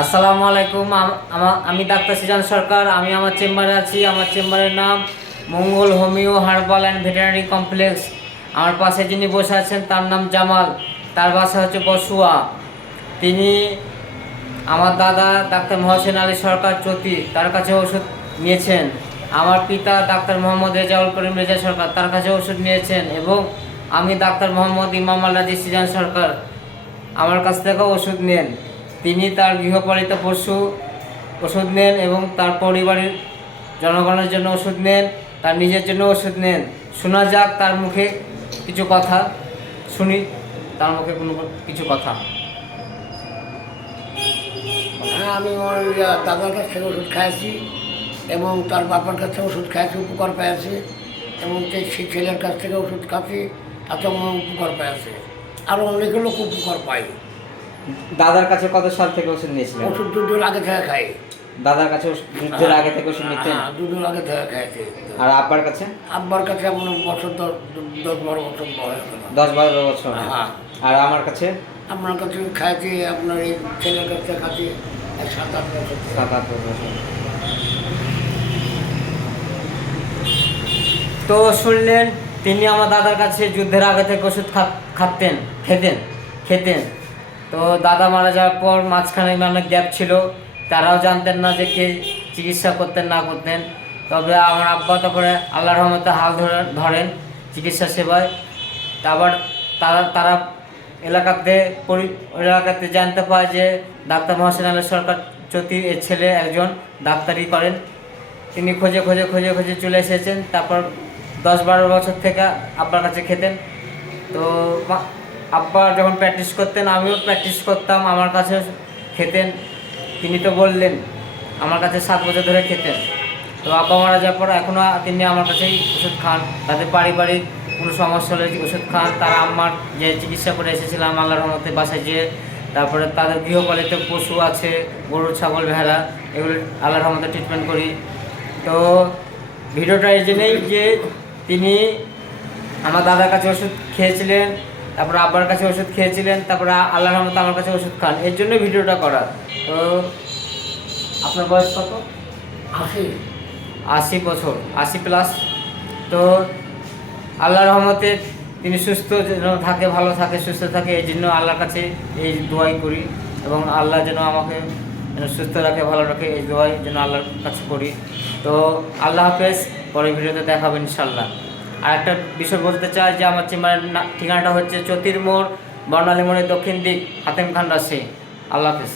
আসসালামু আলাইকুম। আমি ডাক্তার সিজান সরকার। আমি আমার চেম্বারে আছি। আমার চেম্বারের নাম Mangal homeo herbal and veterinary complex. আমার পাশে যিনি বসে আছেন তার নাম জামাল, তার বাসা হচ্ছে বসুয়া। তিনি আমার দাদা ডাক্তার মহসেন আলী সরকার চতি, তার কাছে ওষুধ নিয়েছেন। আমার পিতা ডাক্তার মোহাম্মদ রেজাউল করিম রেজা সরকার, তার কাছে ওষুধ নিয়েছেন। এবং আমি ডাক্তার মোহাম্মদ ইমাম আল্লাজি সিজান সরকার, আমার কাছ থেকেও ওষুধ নেন। তিনি তার গৃহপালিত পশু ওষুধ নেন এবং তার পরিবারের জনগণের জন্য ওষুধ নেন, তার নিজের জন্য ওষুধ নেন। শোনা যাক তার মুখে কিছু কথা, শুনি তার মুখে কিছু কথা। হ্যাঁ, আমি আমার দাদার কাছ থেকে ওষুধ খাইছি এবং তার বাবার কাছ থেকে ওষুধ খাইছি, উপকার পেয়েছে। এবং সেই ছেলের কাছ থেকে ওষুধ খাচ্ছি, তাতে আমার উপকার পেয়েছে। আরও অনেকে লোক উপকার পায়। দাদার কাছে কত সাল থেকে ওষুধ নিয়েছিলেন? ওষুধ দুধের আগে থেকে খাই। দাদার কাছে যুদ্ধের আগে থেকে ওষুধ নিতেন? হ্যাঁ, দুধের আগে থেকে খাইছে। আর আব্বার কাছে? আব্বার কাছে এমন বছর 10-12 বছর বয়স। 10-12 বছর। হ্যাঁ। আর আমার কাছে? আপনার কাছে খাইছি, আপনার এই ছেলের কাছ থেকে খাচ্ছি 7-8 বছর। 7-8 বছর। তো শুনলেন, তিনি আমার দাদার কাছে যুদ্ধের আগে থেকে ওষুধ খেতেন। তো দাদা মারা যাওয়ার পর মাঝখানে অনেক গ্যাপ ছিল, তারাও জানতেন না যে কে চিকিৎসা করতেন না করতেন। তবে আমার আব্বা তারপরে আল্লাহর রহমতে হাল ধরেন চিকিৎসা সেবায়। তারপর তারা এলাকাতে জানতে পায় যে ডাক্তার মহসেন আলী সরকার চতি এর ছেলে একজন ডাক্তারি করেন। তিনি খোঁজে চলে এসেছেন। তারপর 10-12 বছর থেকে আব্বার কাছে খেতেন। তো আব্বা যখন প্র্যাকটিস করতেন, আমিও প্র্যাকটিস করতাম, আমার কাছে খেতেন। তিনি তো বললেন আমার কাছে 7 বছর ধরে খেতেন। তো আব্বা মারা যাওয়ার পর এখনও তিনি আমার কাছেই ওষুধ খান। তাদের পারিবারিক কোনো সমস্যা হলে ওষুধ খান। তারা আমার যে চিকিৎসা করে এসেছিলাম আল্লাহর রহমতে বাসায় যেয়ে, তারপরে তাদের গৃহপালিত পশু আছে, গরু, ছাগল, ভেড়া, এগুলো আল্লাহর রহমতে ট্রিটমেন্ট করি। তো ভিডিওটা এই জন্যই যে তিনি আমার দাদার কাছে ওষুধ খেয়েছিলেন, তারপর আব্বার কাছে ওষুধ খেয়েছিলেন, তারপরে আল্লাহর রহমতে আমার কাছে ওষুধ খান। এর জন্য ভিডিওটা করা। তো আপনার বয়স কত? 80 বছর, 80+। তো আল্লাহর রহমতে তিনি সুস্থ যেন থাকে, ভালো থাকে, সুস্থ থাকে, এই জন্য আল্লাহর কাছে এই দোয়াই করি। এবং আল্লাহ যেন আমাকে সুস্থ রাখে, ভালো রাখে, এই দোয়াই যেন আল্লাহর কাছে করি। তো আল্লাহ হাফেজ, পরের ভিডিওতে দেখাবেন ইনশাল্লাহ। আর একটা বিষয় বলতে চাই যে আমার চেম্বারের ঠিকানাটা হচ্ছে চতির মোড়, বর্ণালী মোড়ের দক্ষিণ দিক, হাতেম খান রাজশাহী। আল্লাহ হাফেজ।